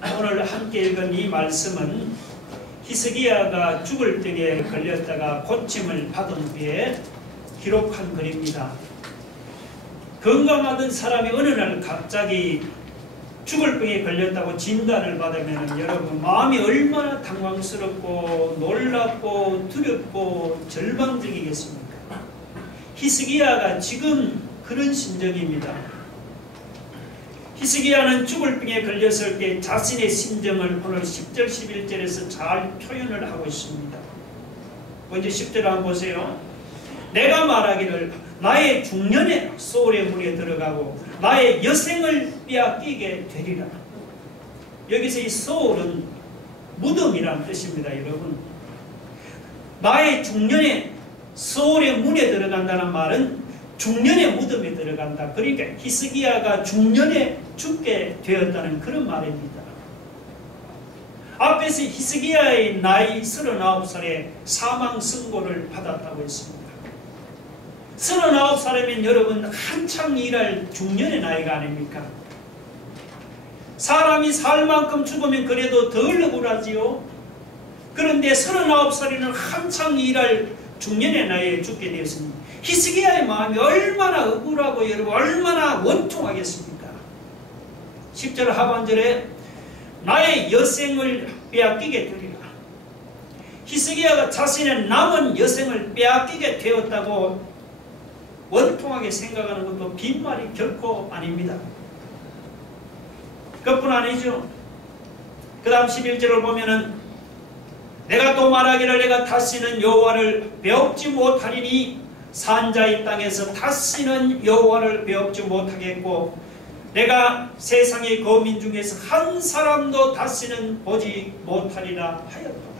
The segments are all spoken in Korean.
오늘 함께 읽은 이 말씀은 히스기야가 죽을 병에 걸렸다가 고침을 받은 후에 기록한 글입니다. 건강하던 사람이 어느 날 갑자기 죽을 병에 걸렸다고 진단을 받으면 여러분 마음이 얼마나 당황스럽고 놀랍고 두렵고 절망적이겠습니까? 히스기야가 지금 그런 심정입니다. 히스기야는 죽을 병에 걸렸을 때 자신의 심정을 오늘 10절 11절에서 잘 표현을 하고 있습니다. 먼저 10절 한번 보세요. 내가 말하기를 나의 중년에 소울의 문에 들어가고 나의 여생을 빼앗기게 되리라. 여기서 이 소울은 무덤이라는 뜻입니다. 여러분, 나의 중년에 소울의 문에 들어간다는 말은 중년의 무덤에 들어간다. 그러니까 히스기야가 중년에 죽게 되었다는 그런 말입니다. 앞에서 히스기야의 나이 39살에 사망 선고를 받았다고 했습니다. 39살이면 여러분 한창 일할 중년의 나이가 아닙니까? 사람이 살 만큼 죽으면 그래도 덜 억울하지요. 그런데 39살에는 한창 일할 중년의 나이에 죽게 되었습니다. 히스기야의 마음이 얼마나 억울하고 여러분 얼마나 원통하겠습니까? 10절 하반절에 나의 여생을 빼앗기게 되리라. 히스기야가 자신의 남은 여생을 빼앗기게 되었다고 원통하게 생각하는 것도 빈말이 결코 아닙니다. 그뿐 아니죠. 그 다음 11절을 보면은 내가 또 말하기를 내가 다시는 여호와를 배웁지 못하리니 산자의 땅에서 다시는 여호와를 배웁지 못하겠고 내가 세상의 거민 중에서 한 사람도 다시는 보지 못하리라 하였도다.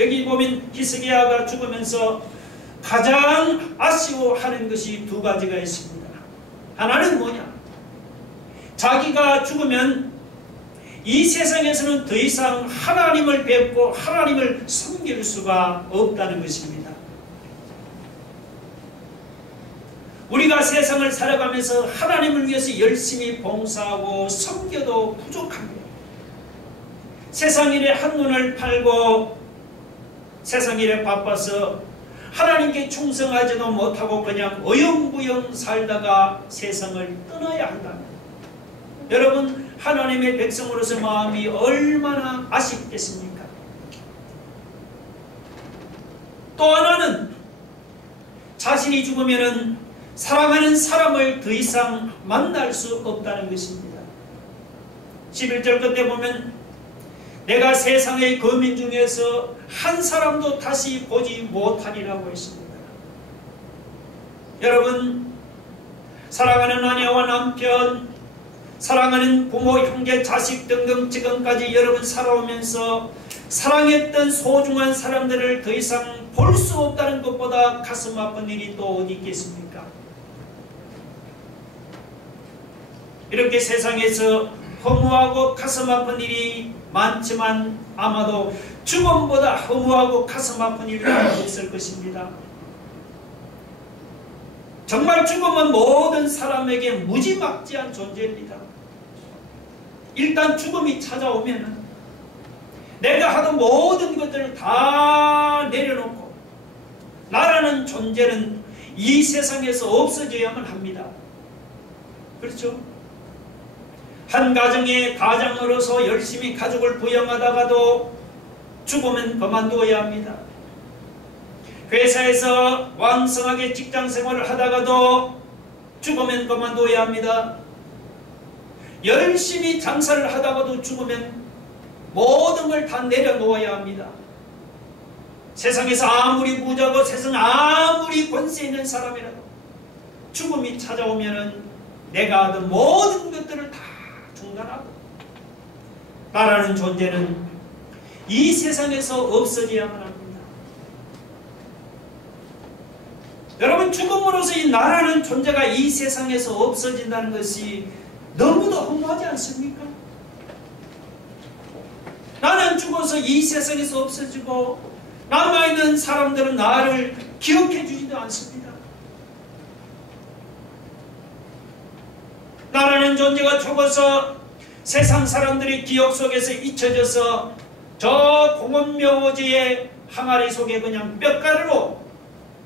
여기 보면 히스기야가 죽으면서 가장 아쉬워하는 것이 두 가지가 있습니다. 하나는 뭐냐? 자기가 죽으면 이 세상에서는 더 이상 하나님을 뵙고 하나님을 섬길 수가 없다는 것입니다. 우리가 세상을 살아가면서 하나님을 위해서 열심히 봉사하고 섬겨도 부족합니다. 세상 일에 한눈을 팔고 세상 일에 바빠서 하나님께 충성하지도 못하고 그냥 어영부영 살다가 세상을 떠나야 한다면 여러분 하나님의 백성으로서 마음이 얼마나 아쉽겠습니까? 또 하나는 자신이 죽으면 사랑하는 사람을 더 이상 만날 수 없다는 것입니다. 11절 끝에 보면 내가 세상의 거민 중에서 한 사람도 다시 보지 못하리라고 했습니다. 여러분, 사랑하는 아내와 남편, 사랑하는 부모, 형제, 자식 등등 지금까지 여러분 살아오면서 사랑했던 소중한 사람들을 더 이상 볼 수 없다는 것보다 가슴 아픈 일이 또 어디 있겠습니까? 이렇게 세상에서 허무하고 가슴 아픈 일이 많지만 아마도 죽음보다 허무하고 가슴 아픈 일이 없을 것입니다. 정말 죽음은 모든 사람에게 무지막지한 존재입니다. 일단 죽음이 찾아오면 내가 하던 모든 것들을 다 내려놓고 나라는 존재는 이 세상에서 없어져야만 합니다. 그렇죠? 한 가정의 가장으로서 열심히 가족을 부양하다가도 죽으면 그만두어야 합니다. 회사에서 왕성하게 직장생활을 하다가도 죽으면 그만두어야 합니다. 열심히 장사를 하다가도 죽으면 모든 걸 다 내려놓아야 합니다. 세상에서 아무리 부자고 세상 아무리 권세 있는 사람이라도 죽음이 찾아오면 내가 하던 모든 것들을 다 중단하고 나라는 존재는 이 세상에서 없어져야만 합니다. 여러분, 죽음으로써 이 나라는 존재가 이 세상에서 없어진다는 것이 너무도 허무하지 않습니까? 나는 죽어서 이 세상에서 없어지고 남아있는 사람들은 나를 기억해 주지도 않습니다. 나라는 존재가 죽어서 세상 사람들의 기억 속에서 잊혀져서 저 공원묘지의 항아리 속에 그냥 뼈가루로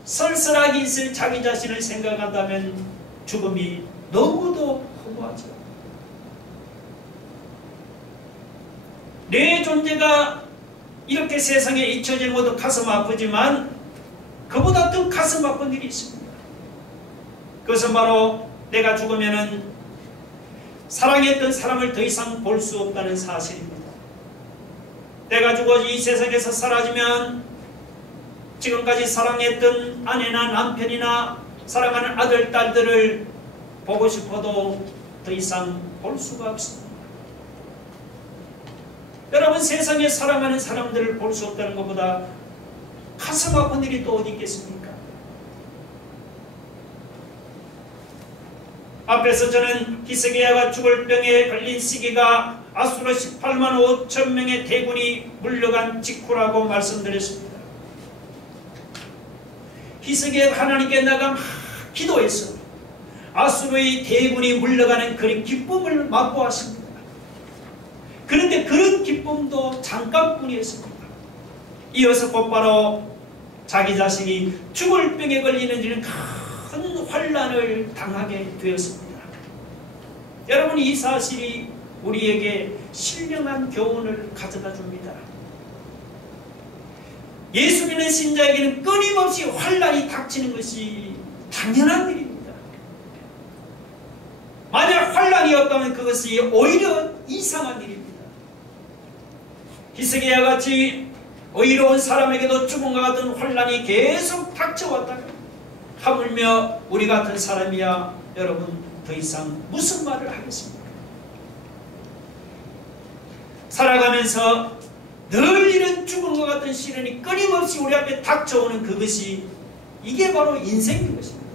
쓸쓸하게 있을 자기 자신을 생각한다면 죽음이 너무도 허무하죠. 내 존재가 이렇게 세상에 잊혀질 모두 가슴 아프지만 그보다 더 가슴 아픈 일이 있습니다. 그것은 바로 내가 죽으면은 사랑했던 사람을 더 이상 볼 수 없다는 사실입니다. 내가 죽어 이 세상에서 사라지면 지금까지 사랑했던 아내나 남편이나 사랑하는 아들, 딸들을 보고 싶어도 더 이상 볼 수가 없습니다. 여러분, 세상에 사랑하는 사람들을 볼 수 없다는 것보다 가슴 아픈 일이 또 어디 있겠습니까? 앞에서 저는 히스기야가 죽을 병에 걸린 시기가 아수르 18만 5천 명의 대군이 물러간 직후라고 말씀드렸습니다. 히스기야가 하나님께 나가 막 기도했어. 아수르의 대군이 물러가는 그런 기쁨을 맛보았습니다. 그런데 그런 기쁨도 잠깐뿐이었습니다. 이어서 곧바로 자기 자신이 죽을 병에 걸리는 일은 큰 환난을 당하게 되었습니다. 여러분, 이 사실이 우리에게 신령한 교훈을 가져다 줍니다. 예수 믿는 신자에게는 끊임없이 환난이 닥치는 것이 당연한 일입니다. 만약 환난이 없다면 그것이 오히려 이상한 일입니다. 히스기야 같이 의로운 사람에게도 죽음과 같은 환난이 계속 닥쳐왔다면 하물며 우리 같은 사람이야 여러분 더 이상 무슨 말을 하겠습니까? 살아가면서 늘 이런 죽음과 같은 시련이 끊임없이 우리 앞에 닥쳐오는 그것이 이게 바로 인생인 것입니다.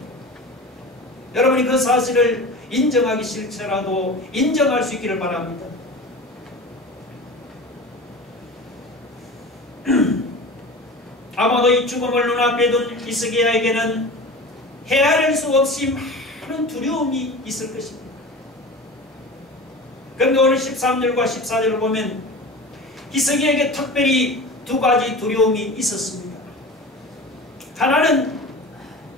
여러분이 그 사실을 인정하기 싫더라도 인정할 수 있기를 바랍니다. 아마도 이 죽음을 눈앞에 둔 히스기야에게는 헤아릴 수 없이 많은 두려움이 있을 것입니다. 그런데 오늘 13절과 14절을 보면 히스기야에게 특별히 두 가지 두려움이 있었습니다. 하나는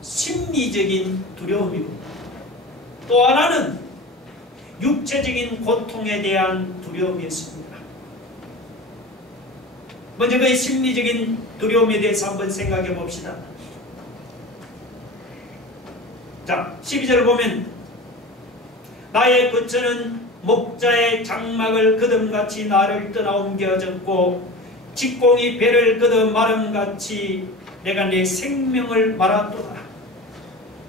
심리적인 두려움이고 또 하나는 육체적인 고통에 대한 두려움이었습니다. 먼저 그 심리적인 두려움에 대해서 한번 생각해 봅시다. 자, 12절을 보면 나의 거처는 목자의 장막을 거듭같이 나를 떠나옮겨졌고 직공이 배를 거듭 마름같이 내가 내 생명을 말았도다.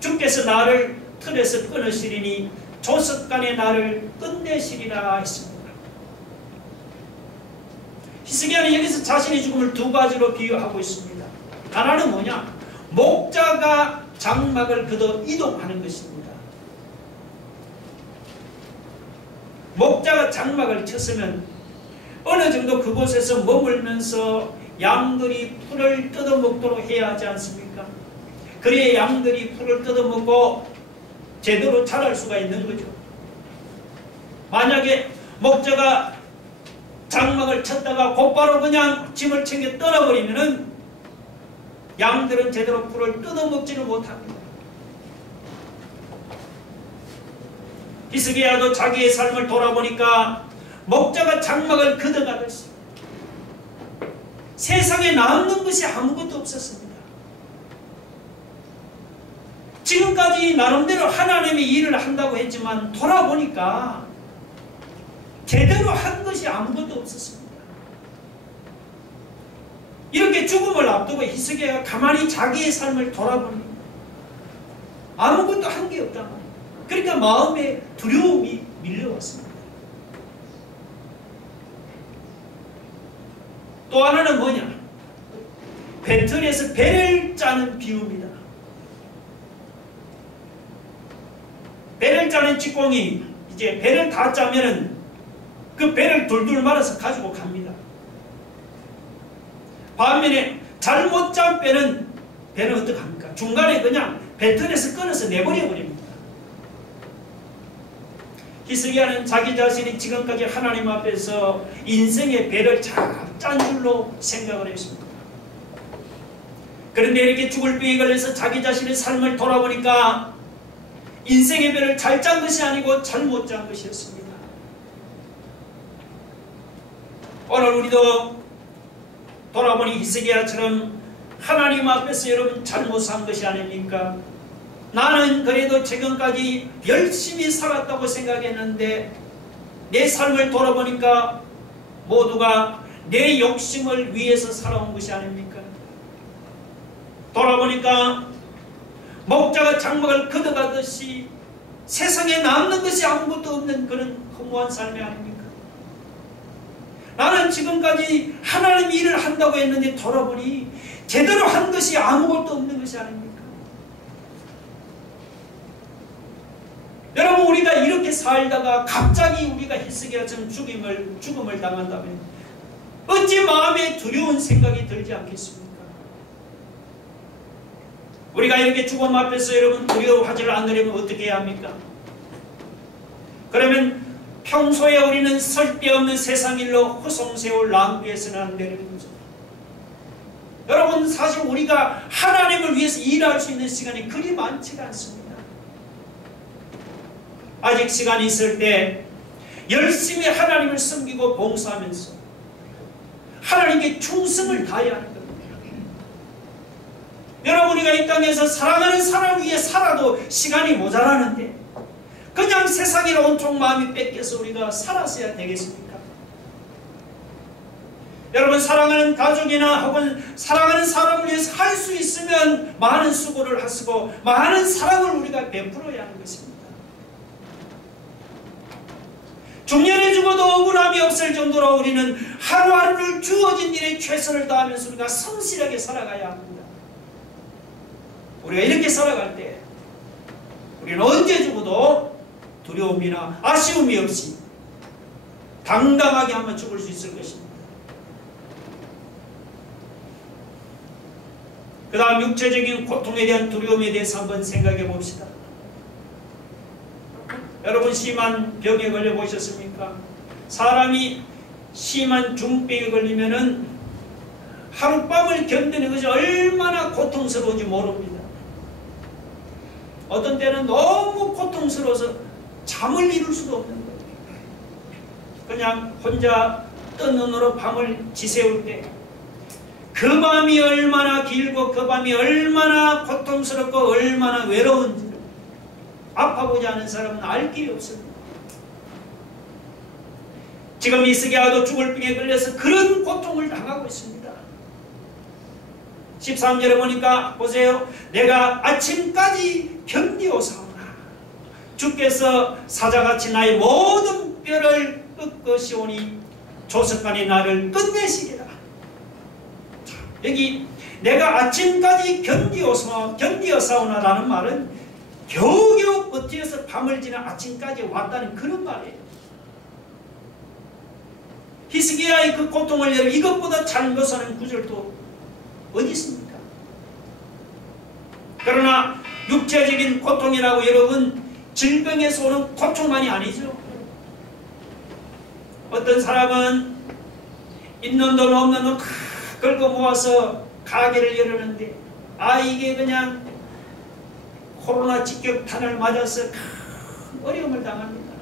주께서 나를 틀에서 끊으시리니 조석간에 나를 끝내시리라 했습니다. 히스기야는 여기서 자신의 죽음을 두 가지로 비유하고 있습니다. 하나는 뭐냐? 목자가 장막을 걷어 이동하는 것입니다. 목자가 장막을 쳤으면 어느 정도 그곳에서 머물면서 양들이 풀을 뜯어먹도록 해야 하지 않습니까? 그래야 양들이 풀을 뜯어먹고 제대로 자랄 수가 있는 거죠. 만약에 목자가 장막을 쳤다가 곧바로 그냥 짐을 챙겨 떠나버리면은 양들은 제대로 풀을 뜯어먹지를 못합니다. 히스기야도 자기의 삶을 돌아보니까 목자가 장막을 걷어가듯이 세상에 남는 것이 아무것도 없었습니다. 지금까지 나름대로 하나님의 일을 한다고 했지만 돌아보니까 제대로 한 것이 아무것도 없었습니다. 이렇게 죽음을 앞두고 히스기야가 가만히 자기의 삶을 돌아보니 아무것도 한 게 없단 말이에요. 그러니까 마음에 두려움이 밀려왔습니다. 또 하나는 뭐냐? 배틀에서 배를 짜는 비유입니다. 배를 짜는 직공이 이제 배를 다 짜면은 그 배를 돌돌 말아서 가지고 갑니다. 반면에 잘못 짠 배는 어떻게 합니까? 중간에 그냥 배틀에서 끊어서 내버려 버립니다. 히스기야는 자기 자신이 지금까지 하나님 앞에서 인생의 배를 잘 짠 줄로 생각을 했습니다. 그런데 이렇게 죽을 병에 걸려서 자기 자신의 삶을 돌아보니까 인생의 배를 잘 짠 것이 아니고 잘못 짠 것이었습니다. 오늘 우리도 돌아보니 히스기야처럼 하나님 앞에서 여러분 잘못 산 것이 아닙니까? 나는 그래도 지금까지 열심히 살았다고 생각했는데 내 삶을 돌아보니까 모두가 내 욕심을 위해서 살아온 것이 아닙니까? 돌아보니까 목자가 장막을 걷어가듯이 세상에 남는 것이 아무것도 없는 그런 허무한 삶이 아닙니까? 나는 지금까지 하나님 일을 한다고 했는데 돌아보니 제대로 한 것이 아무것도 없는 것이 아닙니까? 여러분, 우리가 이렇게 살다가 갑자기 우리가 히스기야처럼 죽음을 당한다면 어찌 마음에 두려운 생각이 들지 않겠습니까? 우리가 이렇게 죽음 앞에서 여러분 두려워하지 않으려면 어떻게 해야 합니까? 그러면 평소에 우리는 쓸데없는 세상 일로 허송세월 낭비해서는 안 되는 거죠. 여러분, 사실 우리가 하나님을 위해서 일할 수 있는 시간이 그리 많지가 않습니다. 아직 시간이 있을 때 열심히 하나님을 섬기고 봉사하면서 하나님께 충성을 다해야 하는 겁니다. 여러분, 우리가 이 땅에서 사랑하는 사람을 위해 살아도 시간이 모자라는데 그냥 세상에 온통 마음이 뺏겨서 우리가 살았어야 되겠습니까? 여러분, 사랑하는 가족이나 혹은 사랑하는 사람을 위해서 할 수 있으면 많은 수고를 하시고 많은 사랑을 우리가 베풀어야 하는 것입니다. 중년에 죽어도 억울함이 없을 정도로 우리는 하루하루를 주어진 일에 최선을 다하면서 우리가 성실하게 살아가야 합니다. 우리가 이렇게 살아갈 때 우리는 언제 죽어도 두려움이나 아쉬움이 없이 당당하게 한번 죽을 수 있을 것입니다. 그 다음 육체적인 고통에 대한 두려움에 대해서 한번 생각해 봅시다. 여러분, 심한 병에 걸려 보셨습니까? 사람이 심한 중병에 걸리면은 하룻밤을 견디는 것이 얼마나 고통스러운지 모릅니다. 어떤 때는 너무 고통스러워서 잠을 이룰 수도 없는 거예요. 그냥 혼자 뜬 눈으로 밤을 지새울 때 그 밤이 얼마나 길고 그 밤이 얼마나 고통스럽고 얼마나 외로운지를 아파보지 않은 사람은 알 길이 없습니다. 지금 히스기야도 죽을 병에 걸려서 그런 고통을 당하고 있습니다. 13절에 보니까 보세요. 내가 아침까지 견디오사오나 주께서 사자같이 나의 모든 뼈를 꺾으시오니 조석간이 나를 끝내시리라. 여기 내가 아침까지 견디어사오나 라는 말은 겨우겨우 버티어서 밤을 지나 아침까지 왔다는 그런 말이에요. 히스기야의 그 고통을 여러분 이것보다 잘 묘사하는 구절도 어디 있습니까? 그러나 육체적인 고통이라고 여러분 질병에서 오는 고통만이 아니죠. 어떤 사람은 있는 돈 없는 돈 다 긁어 모아서 가게를 열었는데 이게 그냥 코로나 직격탄을 맞아서 큰 어려움을 당합니다.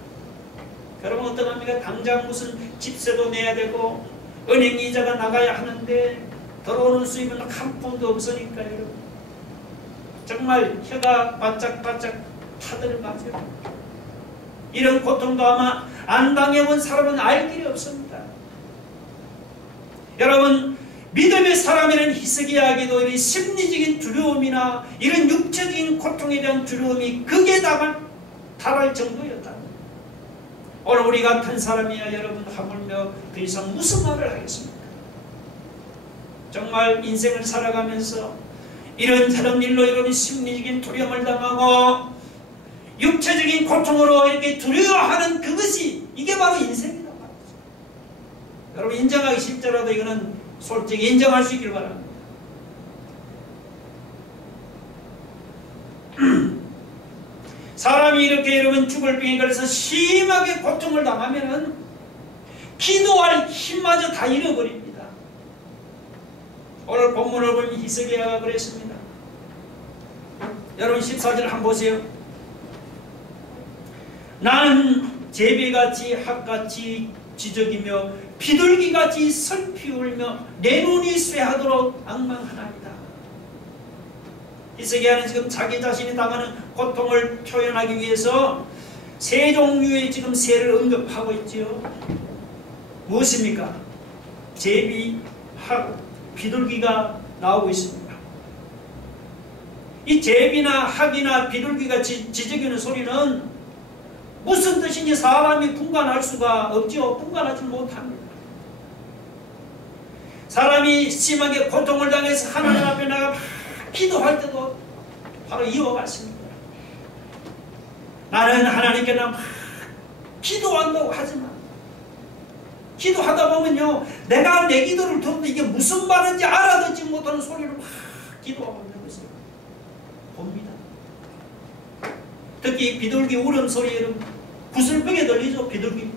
그러면 어떡합니까? 당장 무슨 집세도 내야 되고 은행 이자가 나가야 하는데 들어오는 수입은 한 푼도 없으니까 여러분 정말 혀가 바짝바짝 타들어가죠. 이런 고통도 아마 안 당해본 사람은 알 길이 없습니다. 여러분, 믿음의 사람이라는 히스기야에게도 이런 심리적인 두려움이나 이런 육체적인 고통에 대한 두려움이 극에 달할 정도였다. 오늘 우리 같은 사람이야 여러분 하물며 더 이상 무슨 말을 하겠습니까? 정말 인생을 살아가면서 이런저런 일로 이런 심리적인 두려움을 당하고 육체적인 고통으로 이렇게 두려워하는 그것이 이게 바로 인생이다 말이죠. 여러분 인정하기 쉽더라도 이거는 솔직히 인정할 수 있길 바랍니다. 사람이 이렇게 여러분 죽을 병에 걸려서 심하게 고통을 당하면은 기도할 힘마저 다 잃어버립니다. 오늘 본문을 보면 히스기야가 그랬습니다. 여러분 14절 한번 보세요. 나는 제비같이 학같이 지적이며 비둘기같이 슬피 울며 내 눈이 쇠하도록 앙망하나이다. 히스기야는 지금 자기 자신이 당하는 고통을 표현하기 위해서 세 종류의 지금 새를 언급하고 있지요. 무엇입니까? 제비, 학, 비둘기가 나오고 있습니다. 이 제비나 학이나 비둘기같이 지저귀는 소리는 무슨 뜻인지 사람이 분간할 수가 없지요. 분간하지 못합니다. 사람이 심하게 고통을 당해서 하나님 앞에 나가 기도할 때도 바로 이와 같습니다. 나는 하나님께 막 기도한다고 하지만 기도하다 보면요, 내가 내 기도를 들어도 이게 무슨 말인지 알아듣지 못하는 소리를 막 기도하고 있는 것을 봅니다. 특히 비둘기 울음소리에는 구슬병에 들리죠. 비둘기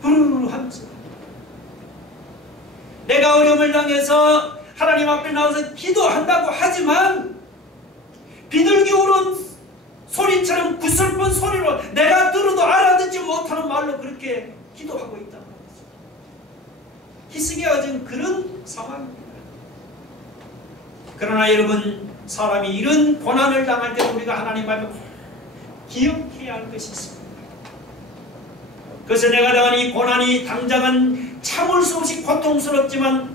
부르르 하면서 내가 어려움을 당해서 하나님 앞에 나와서 기도한다고 하지만 비둘기 울음 소리처럼 구슬픈 소리로 내가 들어도 알아듣지 못하는 말로 그렇게 기도하고 있단 말이죠. 히스기야가 지금 그런 상황입니다. 그러나 여러분, 사람이 이런 고난을 당할 때 우리가 하나님 앞에 기억해야 할 것이 있습니다. 그래서 내가 당한 이 고난이 당장은 참을 수 없이 고통스럽지만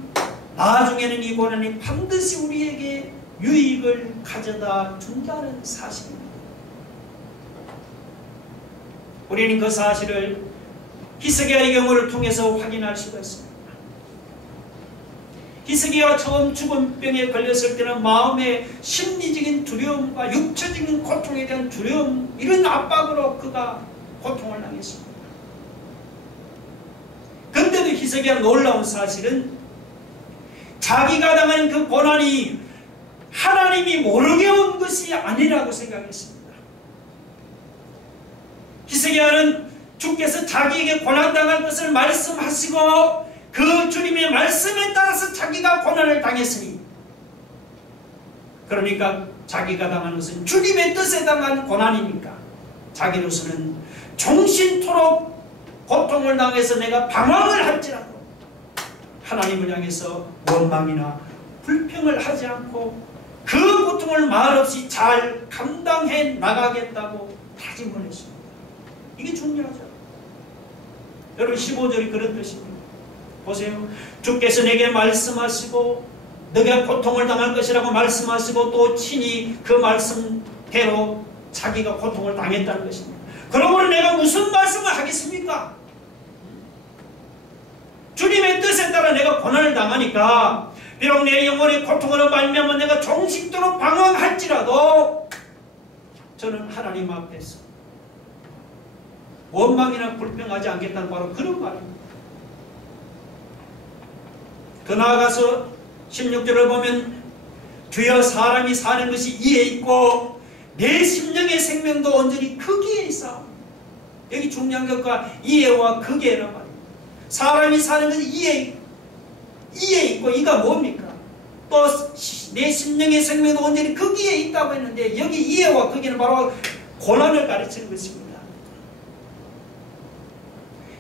나중에는 이 고난이 반드시 우리에게 유익을 가져다 준다는 사실입니다. 우리는 그 사실을 히스기야의 경우를 통해서 확인할 수가 있습니다. 히스기야가 처음 죽음병에 걸렸을 때는 마음의 심리적인 두려움과 육체적인 고통에 대한 두려움, 이런 압박으로 그가 고통을 당했습니다. 그런데도 히스기야가 놀라운 사실은 자기가 당한 그 고난이 하나님이 모르게 온 것이 아니라고 생각했습니다. 히스기야는 주께서 자기에게 고난당할 것을 말씀하시고 그 주님의 말씀에 따라서 자기가 고난을 당했으니, 그러니까 자기가 당한 것은 주님의 뜻에 당한 고난이니까 자기로서는 종신토록 고통을 당해서 내가 방황을 할지라도 하나님을 향해서 원망이나 불평을 하지 않고 그 고통을 말없이 잘 감당해 나가겠다고 다짐을 했습니다. 이게 중요하죠. 여러분 15절이 그런 뜻입니다. 보세요. 주께서 내게 말씀하시고 너가 고통을 당할 것이라고 말씀하시고 또 친히 그 말씀대로 자기가 고통을 당했다는 것입니다. 그러므로 내가 무슨 말씀을 하겠습니까? 주님의 뜻에 따라 내가 고난을 당하니까 비록 내 영혼의 고통으로 말미암아 내가 종식도록 방황할지라도 저는 하나님 앞에서 원망이나 불평하지 않겠다는 바로 그런 말입니다. 더 나아가서 16절을 보면 주여 사람이 사는 것이 이에 있고 내 심령의 생명도 온전히 거기에 있어. 여기 중요한 것과 이해와 거기에란 말입니다. 사람이 사는 것이 이에 있고 이가 뭡니까? 또 내 심령의 생명도 온전히 거기에 있다고 했는데 여기 이해와 거기는 바로 고난을 가르치는 것입니다.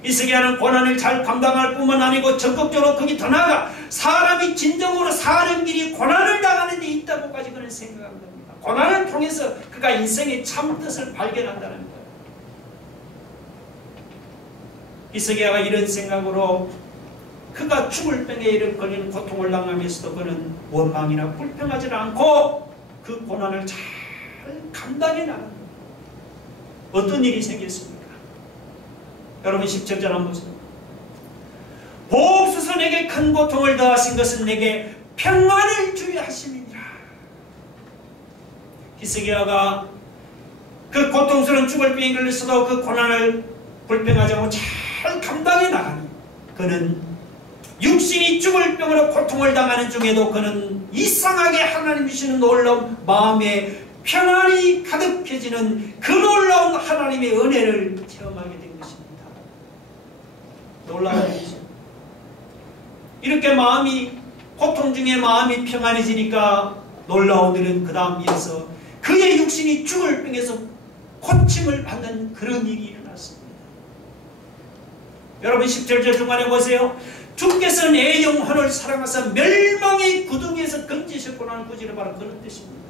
히스기야는 고난을 잘 감당할 뿐만 아니고 적극적으로 거기 더 나아가 사람이 진정으로 사는 길이 고난을 당하는 데 있다고까지 그는 생각한 겁니다. 고난을 통해서 그가 인생의 참뜻을 발견한다는 거예요. 히스기야가 이런 생각으로 그가 죽을 병에 걸리는 고통을 당하면서도 그는 원망이나 불평하지 않고 그 고난을 잘 감당해 나가는 거예요. 어떤 일이 생겼습니까? 여러분 17절 한번 보세요. 보옵소서 내게 큰 고통을 더하신 것은 내게 평안을 주려 하심이니라. 히스기야가 그 고통스러운 죽을 병에 걸렸어도 그 고난을 불평하지 않고 잘 감당해 나가니 그는 육신이 죽을 병으로 고통을 당하는 중에도 그는 이상하게 하나님 주시는 놀라운 마음의 평안이 가득해지는 그 놀라운 하나님의 은혜를 체험하게 된 것입니다. 놀라운 일이죠. 이렇게 마음이 고통 중에 마음이 평안해지니까 놀라운 일은 그 다음 이어서 그의 육신이 죽을 병에서 고침을 받는 그런 일이 일어났습니다. 여러분 10절 중간에 보세요. 주께서 내 영혼을 사랑하사 멸망의 구덩이에서 건지셨구나 하는 구절이 바로 그런 뜻입니다.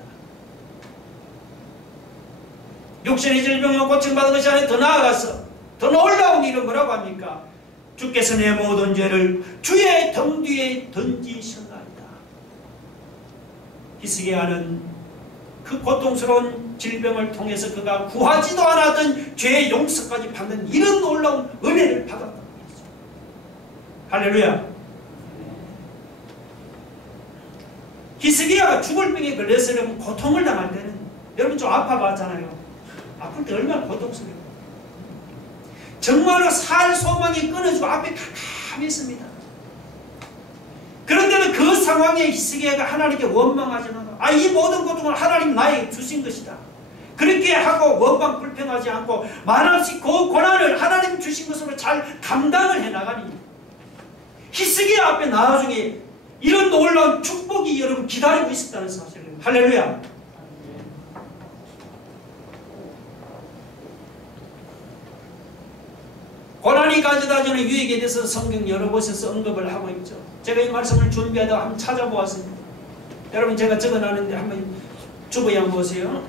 육신의 질병을 고침받은 것이 아니라 더 나아가서 더 놀라운 일은 뭐라고 합니까? 주께서 내 모든 죄를 주의 등 뒤에 던지셨나이다. 히스기야는 그 고통스러운 질병을 통해서 그가 구하지도 않았던 죄의 용서까지 받는 이런 놀라운 은혜를 받았다는 것이죠. 할렐루야. 히스기야가 죽을 병에 걸려서 여러분 고통을 당할 때는 여러분 좀 아파봤잖아요. 아플 때 얼마나 고통스러워요. 정말로 살 소망이 끊어지고 앞에 캄캄했습니다. 그런데도 그 상황에 히스기야가 하나님께 원망하지 않아. 이 모든 고통을 하나님 나에게 주신 것이다. 그렇게 하고 원망 불평하지 않고 말없이 그 고난을 하나님 주신 것으로 잘 감당을 해나가니 히스기야 앞에 나중에 이런 놀라운 축복이 여러분 기다리고 있었다는 사실을. 할렐루야. 고난이 가져다주는 유익에 대해서 성경 여러 곳에서 언급을 하고 있죠. 제가 이 말씀을 준비하다가 한번 찾아보았습니다. 여러분 제가 적어놨는데 한번 주보에 한번 보세요.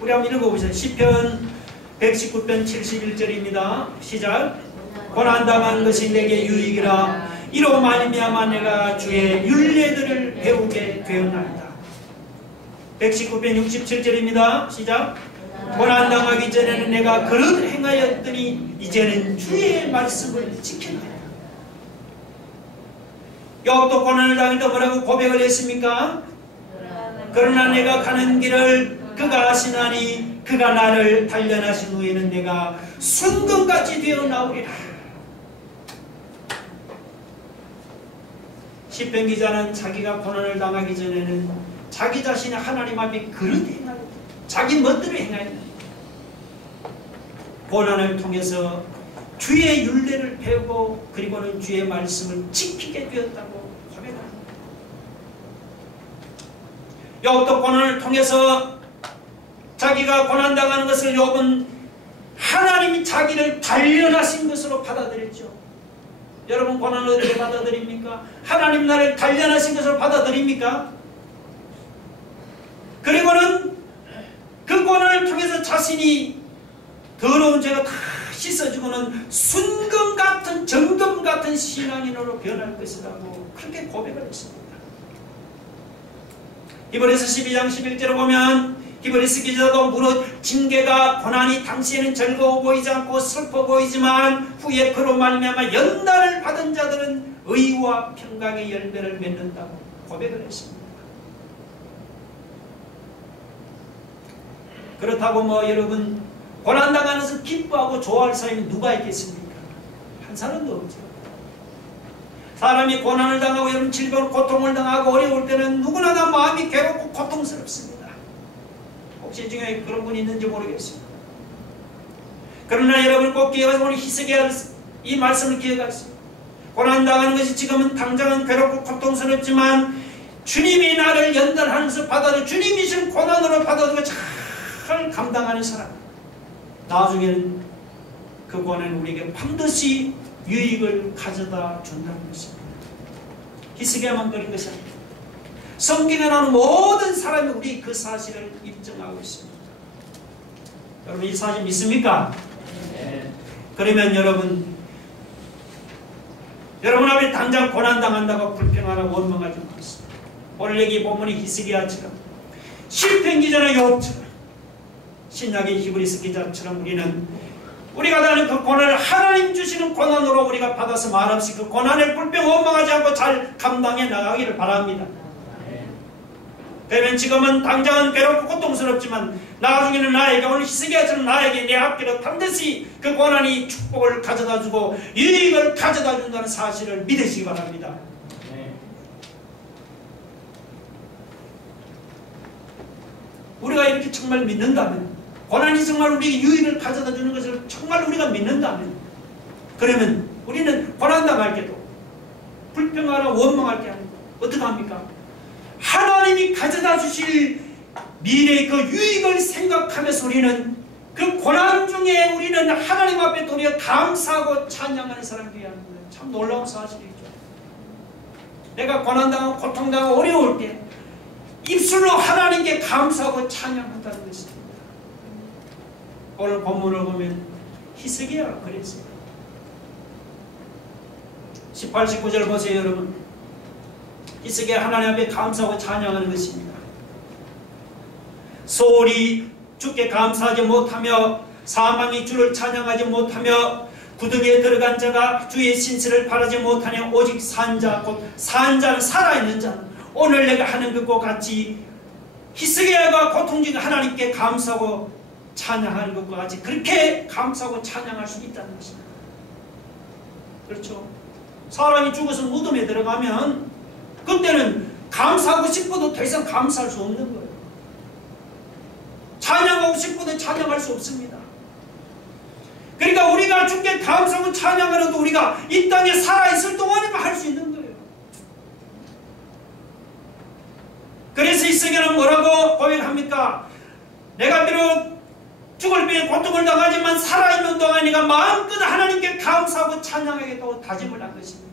우리 한번 읽어보세요. 시편 119편 71절입니다. 시작. 고난당한 것이 내게 유익이라 이로 말미암아 내가 주의 율례들을 배우게 되었나이다. 119편 67절입니다. 시작. 고난당하기 전에는 내가 그릇 행하였더니 이제는 주의 말씀을 지켰나이다. 욥도 고난을 당할 때 뭐라고 고백을 했습니까? 그러나 내가 가는 길을 그가 아시나니 그가 나를 단련하신 후에는 내가 순금같이 되어 나오리라. 시편 기자는 자기가 고난을 당하기 전에는 자기 자신이 하나님 앞에 그릇 행하였다. 자기 멋대로 행하였다. 고난을 통해서 주의 율례를 배우고 그리고는 주의 말씀을 지키게 되었다고 고백합니다. 욥도 고난을 통해서 자기가 고난당하는 것을 욥은 하나님이 자기를 단련하신 것으로 받아들였죠. 여러분 고난을 어떻게 받아들입니까? 하나님 나를 단련하신 것으로 받아들입니까? 그리고는 그 고난을 통해서 자신이 더러운 죄가 다 씻어지고는 순금 같은 정금 같은 신앙인으로 변할 것이라고 그렇게 고백을 했습니다. 히브리서 12장 11절에 보면 히브리서 기자도 물어 징계가 고난이 당시에는 즐거워 보이지 않고 슬퍼 보이지만 후에 그로 말미암아 연단을 받은 자들은 의와 평강의 열매를 맺는다고 고백을 했습니다. 그렇다고 뭐 여러분 고난당하는 것을 기뻐하고 좋아할 사람이 누가 있겠습니까? 한 사람도 없죠. 사람이 고난을 당하고 여러분 질병 고통을 당하고 어려울 때는 누구나 다 마음이 괴롭고 고통스럽습니다. 혹시 중에 그런 분이 있는지 모르겠습니다. 그러나 여러분 꼭 기억하세요. 오늘 히스기야 이 말씀을 기억하세요. 고난당하는 것이 지금은 당장은 괴롭고 고통스럽지만 주님이 나를 연단하면서 받아들여 주님이 준 고난으로 받아들여 잘 감당하는 사람, 나중에는 그 고난은 우리에게 반드시 유익을 가져다 준다는 것입니다. 히스기야만 그런 것이 아닙니다. 성경에 나오는 모든 사람이 우리 그 사실을 입증하고 있습니다. 여러분 이 사실 믿습니까? 네. 그러면 여러분 앞에 당장 고난당한다고 불평하라고 원망하지 마십시오. 오늘 여기 본문이 히스기야처럼 시편 기자나 욥처럼 신약의 히브리서 기자처럼 우리가 다는 그 고난을 하나님 주시는 고난으로 우리가 받아서 말없이 그 고난을 불평 원망하지 않고 잘 감당해 나가기를 바랍니다. 그러면 지금은 당장은 괴롭고 고통스럽지만 나중에는 나에게 오늘 히스기야처럼 나에게 내 앞길로 반드시 그 고난이 축복을 가져다주고 유익을 가져다준다는 사실을 믿으시기 바랍니다. 우리가 이렇게 정말 믿는다면, 고난이 정말 우리에게 유익을 가져다 주는 것을 정말 우리가 믿는다면, 그러면 우리는 고난당할 때도 불평하라 원망할 게 아니고 어떻게 합니까? 하나님이 가져다 주실 미래의 그 유익을 생각하면서 우리는 그 고난 중에 우리는 하나님 앞에 도리어 감사하고 찬양하는 사람이 되어야 하는 거예요. 참 놀라운 사실이죠. 내가 고난당하고 고통당하고 어려울 때 입술로 하나님께 감사하고 찬양한다는 것입니다. 오늘 본문을 보면 히스기야가 그랬어요. 18, 19절 보세요, 여러분. 히스기야 하나님 앞에 감사하고 찬양하는 것입니다. 소홀히 주께 감사하지 못하며 사망이 주를 찬양하지 못하며 구덩이에 들어간 자가 주의 신실을 바라지 못하냐. 오직 산자, 곧 산자는 살아있는 자는 오늘 내가 하는 것과 같이 히스기야가 고통 중에 하나님께 감사하고 찬양하는 것과 같이 그렇게 감사하고 찬양할 수 있다는 것입니다. 그렇죠? 사람이 죽어서 무덤에 들어가면 그때는 감사하고 싶어도 더 이상 감사할 수 없는 거예요. 찬양하고 싶어도 찬양할 수 없습니다. 그러니까 우리가 주께 감사하고 찬양하려도 우리가 이 땅에 살아있을 동안에만 할 수 있는 거예요. 그래서 히스기야는 뭐라고 고백합니까? 내가 비록 죽을 병에 고통을 당하지만 살아있는 동안 내가 마음껏 하나님께 감사하고 찬양하겠다고 다짐을 한 것입니다.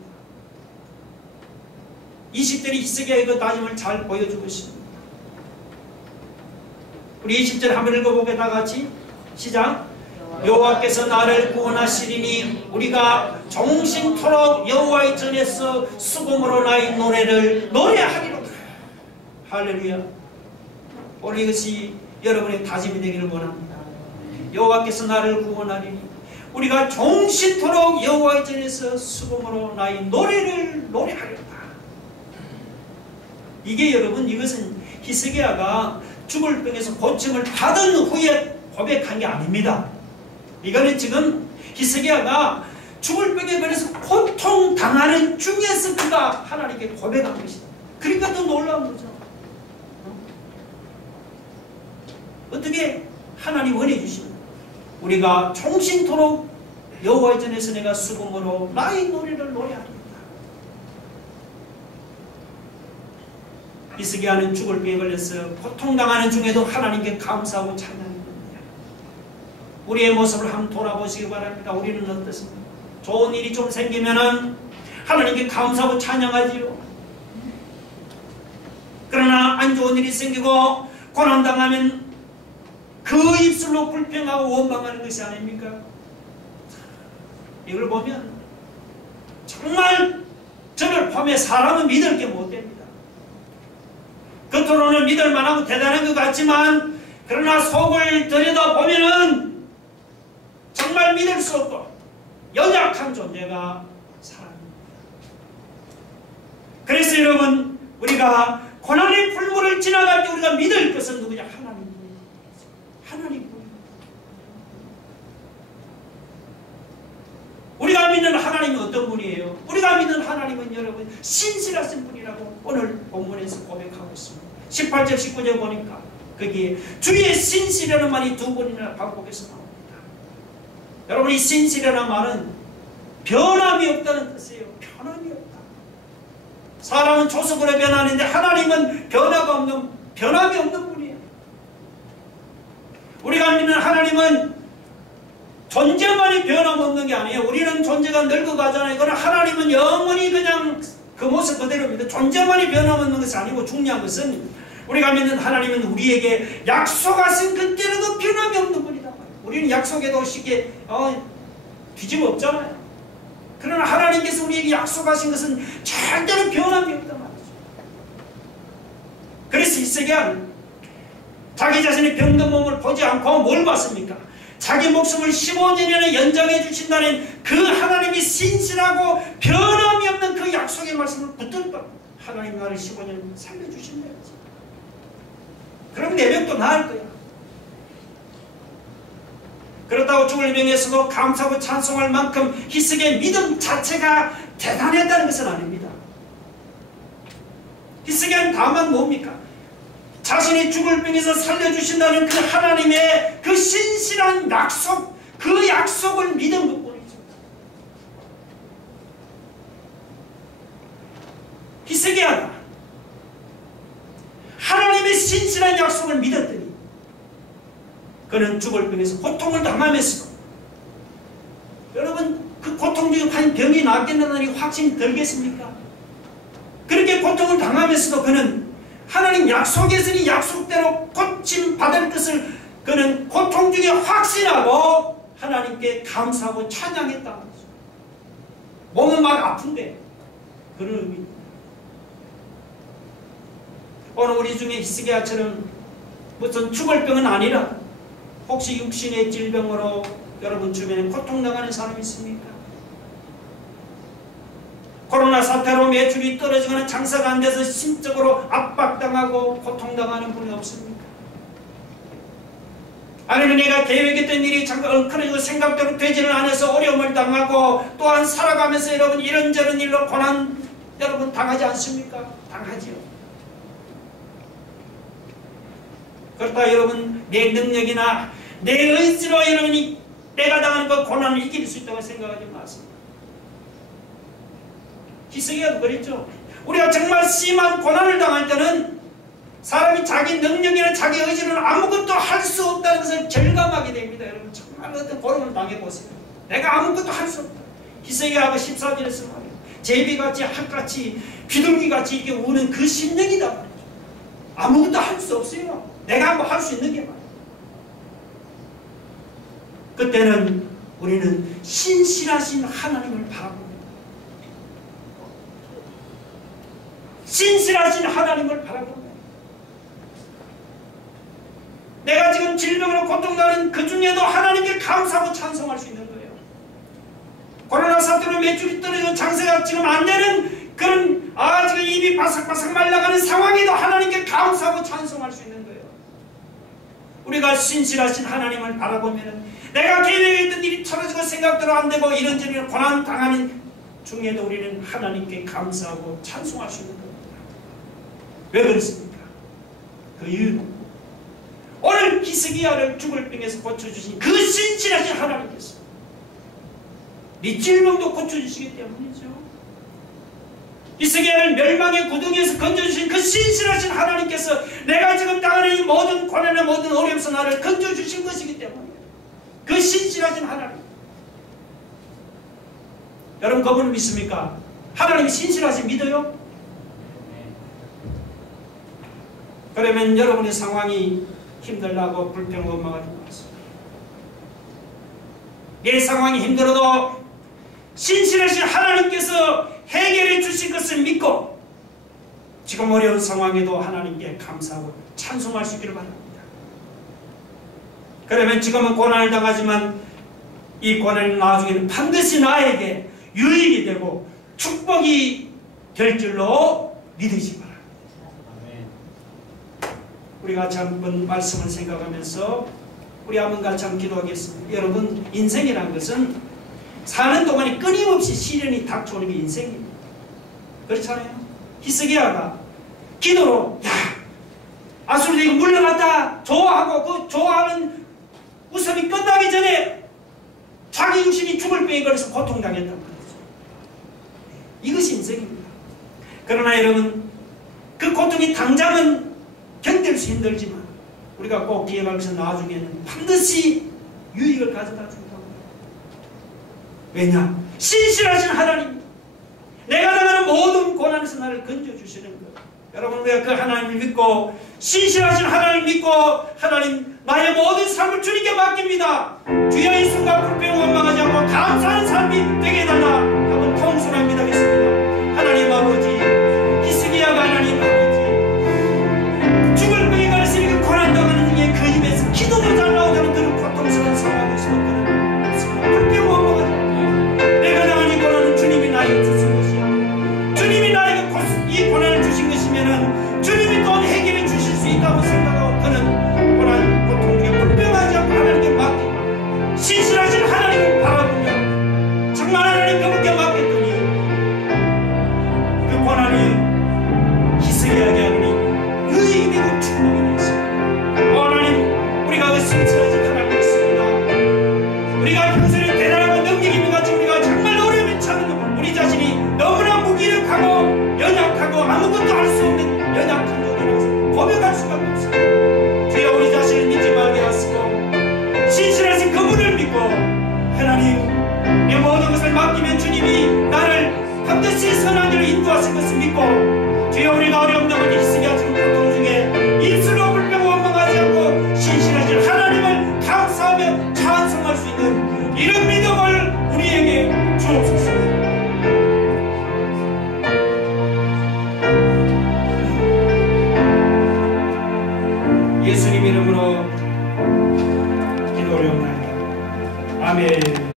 20절이 히스기야의 그 다짐을 잘 보여주고 있습니다. 우리 20절 한번 읽어보게 다 같이. 시작. 여호와께서 나를 구원하시리니 우리가 종신토록 여호와의 전에서 수금으로 나의 노래를 노래하리로다. 할렐루야. 오늘 이것이 여러분의 다짐이 되기를 원합니다. 여호와께서 나를 구원하리니 우리가 종신토록 여호와의 전에서 수금으로 나의 노래를 노래하리로다. 이게 여러분, 이것은 히스기야가 죽을 병에서 고침을 받은 후에 고백한 게 아닙니다. 이거는 지금 히스기야가 죽을 병에 걸려서 고통당하는 중에서 그가 하나님께 고백한 것이다. 그러니까 더 놀라운 거죠. 어떻게 하나님 은혜 주십니까? 우리가 종신토록 여호와의 전에서 내가 수금으로 나의 노래를 노래하리이다. 히스기야는 죽을 병에 걸려서 고통당하는 중에도 하나님께 감사하고 찬양합니다. 우리의 모습을 한번 돌아보시기 바랍니다. 우리는 어떻습니까? 좋은 일이 좀 생기면은 하나님께 감사하고 찬양하지요. 그러나 안 좋은 일이 생기고 고난당하면 그 입술로 불평하고 원망하는 것이 아닙니까? 이걸 보면 정말 저를 보면 사람은 믿을 게 못 됩니다. 겉으로는 믿을 만하고 대단한 것 같지만 그러나 속을 들여다보면은 정말 믿을 수 없고 연약한 존재가 사람입니다. 그래서 여러분, 우리가 고난의 풀물을 지나갈 때 우리가 믿을 것은 누구냐? 하나님입니다. 하나님입니다. 우리가 믿는 하나님은 어떤 분이에요? 우리가 믿는 하나님은 여러분 신실하신 분이라고 오늘 본문에서 고백하고 있습니다. 18절 19절 보니까 거기에 주의 신실이라는 말이 두 번이나 반복해서 나옵니다. 여러분, 이 신실이라는 말은 변함이 없다는 뜻이에요. 변함이 없다. 사람은 조석으로 변하는데 하나님은 변함이 없는 분이에요. 우리가 믿는 하나님은 존재만이 변함없는 게 아니에요. 우리는 존재가 늙어가잖아요. 그러나 하나님은 영원히 그냥 그 모습 그대로입니다. 존재만이 변함없는 것이 아니고 중요한 것은 우리가 믿는 하나님은 우리에게 약속하신 그때는 변함이 없는 분이다. 우리는 약속에도 쉽게 뒤집어 없잖아요. 그러나 하나님께서 우리에게 약속하신 것은 절대로 변함이 없단 말이죠. 그래서 히스기야는 자기 자신의 병든 몸을 보지 않고 뭘 봤습니까? 자기 목숨을 15년이나 연장해 주신다는 그 하나님이 신실하고 변함이 없는 그 약속의 말씀을 붙들고 하나님 나를 15년 살려주신다. 그럼 내 병도 나을 거야. 그렇다고 죽을 병에서도 감사하고 찬송할 만큼 히스기야의 믿음 자체가 대단했다는 것은 아닙니다. 히스기야는 다만 뭡니까? 자신이 죽을 병에서 살려주신다는 그 하나님의 그 신실한 약속, 그 약속을 믿은 것뿐이죠. 히스기야가 하나님의 신실한 약속을 믿었더니 그는 죽을 병에서 고통을 당하면서도, 여러분 그 고통 중에 과연 병이 낫겠느냐니 확신이 들겠습니까? 그렇게 고통을 당하면서도 그는 하나님 약속했으니 약속대로 고침 받을 것을 그는 고통 중에 확신하고 하나님께 감사하고 찬양했다는 거죠. 몸은 막 아픈데 그런 의미입니다. 오늘 우리 중에 히스기야처럼 무슨 죽을 병은 아니라 혹시 육신의 질병으로 여러분 주변에 고통당하는 사람이 있습니까? 코로나 사태로 매출이 떨어지거나 장사가 안 돼서 심적으로 압박당하고 고통당하는 분이 없습니까? 아니면 내가 계획했던 일이 잠깐 엉클어지고 생각대로 되지는 않아서 어려움을 당하고 또한 살아가면서 여러분 이런저런 일로 고난 여러분 당하지 않습니까? 당하지요. 그렇다 여러분 내 능력이나 내 의지로 여러분이 내가 당하는 그 고난을 이길 수 있다고 생각하지 마세요. 히스기야도 그랬죠. 우리가 정말 심한 고난을 당할 때는 사람이 자기 능력이나 자기 의지로는 아무것도 할 수 없다는 것을 절감하게 됩니다. 여러분 정말 어떤 고난을 당해보세요. 내가 아무것도 할 수 없다. 히스기야가 14절에서 말해요. 제비같이 학같이 비둘기같이 이렇게 우는 그 심령이다 말이죠. 아무것도 할 수 없어요. 내가 한번 할 수 있는 게 말이에요. 그때는 우리는 신실하신 하나님을 바라봅니다. 신실하신 하나님을 바라봅니다. 내가 지금 질병으로 고통당하는 그 중에도 하나님께 감사하고 찬송할 수 있는 거예요. 코로나 사태로 매출이 떨어지고 장사가 지금 안 되는 그런 지금 입이 바삭바삭 말라가는 상황에도 하나님께 감사하고 찬송할 수 있는 거예요. 우리가 신실하신 하나님을 바라보면 내가 계획했던 일이 틀어지고 생각대로 안 되고 이런저런 고난 당하는 중에도 우리는 하나님께 감사하고 찬송할 수 있는 겁니다. 왜 그렇습니까? 그 이유는 오늘 히스기야를 죽을 병에서 고쳐주신 그 신실하신 하나님께서 네 질병도 고쳐주시기 때문이죠. 히스기야를 멸망의 구덩이에서 건져주신 그 신실하신 하나님께서 내가 지금 당하는 이 모든 고난과 모든 어려움에서 나를 건져주신 것이기 때문이에요. 그 신실하신 하나님. 여러분 그분을 믿습니까? 하나님이 신실하신 믿어요? 그러면 여러분의 상황이 힘들다고 불평 원망하지 마세요. 내 상황이 힘들어도 신실하신 하나님께서 해결해 주실 것을 믿고 지금 어려운 상황에도 하나님께 감사하고 찬송할 수 있기를 바랍니다. 그러면 지금은 고난을 당하지만 이 고난이 나중에는 반드시 나에게 유익이 되고 축복이 될 줄로 믿으시 바랍니다. 우리 같이 한번 말씀을 생각하면서 우리 한번 같이 한번 기도하겠습니다. 여러분 인생이라는 것은 사는 동안에 끊임없이 시련이 닥쳐오는 게 인생입니다. 그렇잖아요. 히스기야가 기도로 아수르에게 물러갔다 좋아하고 그 좋아하는 웃음이 끝나기 전에 자기 육신이 죽을 병에 걸려서 고통당했단 말이죠. 이것이 인생입니다. 그러나 여러분 그 고통이 당장은 견딜 수 힘들지만 우리가 꼭 기억할 것은 나중에는 반드시 유익을 가져다 준다고. 왜냐? 신실하신 하나님, 내가 당하는 모든 고난에서 나를 건져주시는 것. 여러분 우리가 그 하나님을 믿고 신실하신 하나님을 믿고 하나님 나의 모든 삶을 주님께 맡깁니다. 주여 이 순간 불평 원망하지 않고 감사하는 삶이 되게 해달라. 한번 통솔합니다. 하겠습니다. 하나님 아버지, 히스기야가 하나님 아버지 죽을 병에 걸려서 이렇게 고난당하는 중에 그 입에서 기도가 잘 나오다는 그런 고통스러운 상황이 있었거든요. 불평 원망하지 않고 내가 당한 이 고난은 주님이 나에게 주신 것이야. 주님이 나에게 이 고난을 주신 것이면은 주님이 또 해결해 주실 수 있다고 생각하고 그는 고난, 고통 중에 불평하지 않고 하나님께 맡기고 신실하신 하나님을 바라보며 정말 하나님 그분께 맡겼더니 그 고난이 히스기야에게 하니 유익이 되고 축복이 내 모든 것을 맡기면 주님이 나를 반드시 선한 일로 인도하실 것을 믿고 주여 우리가 어려움 넘어지 있으며 지금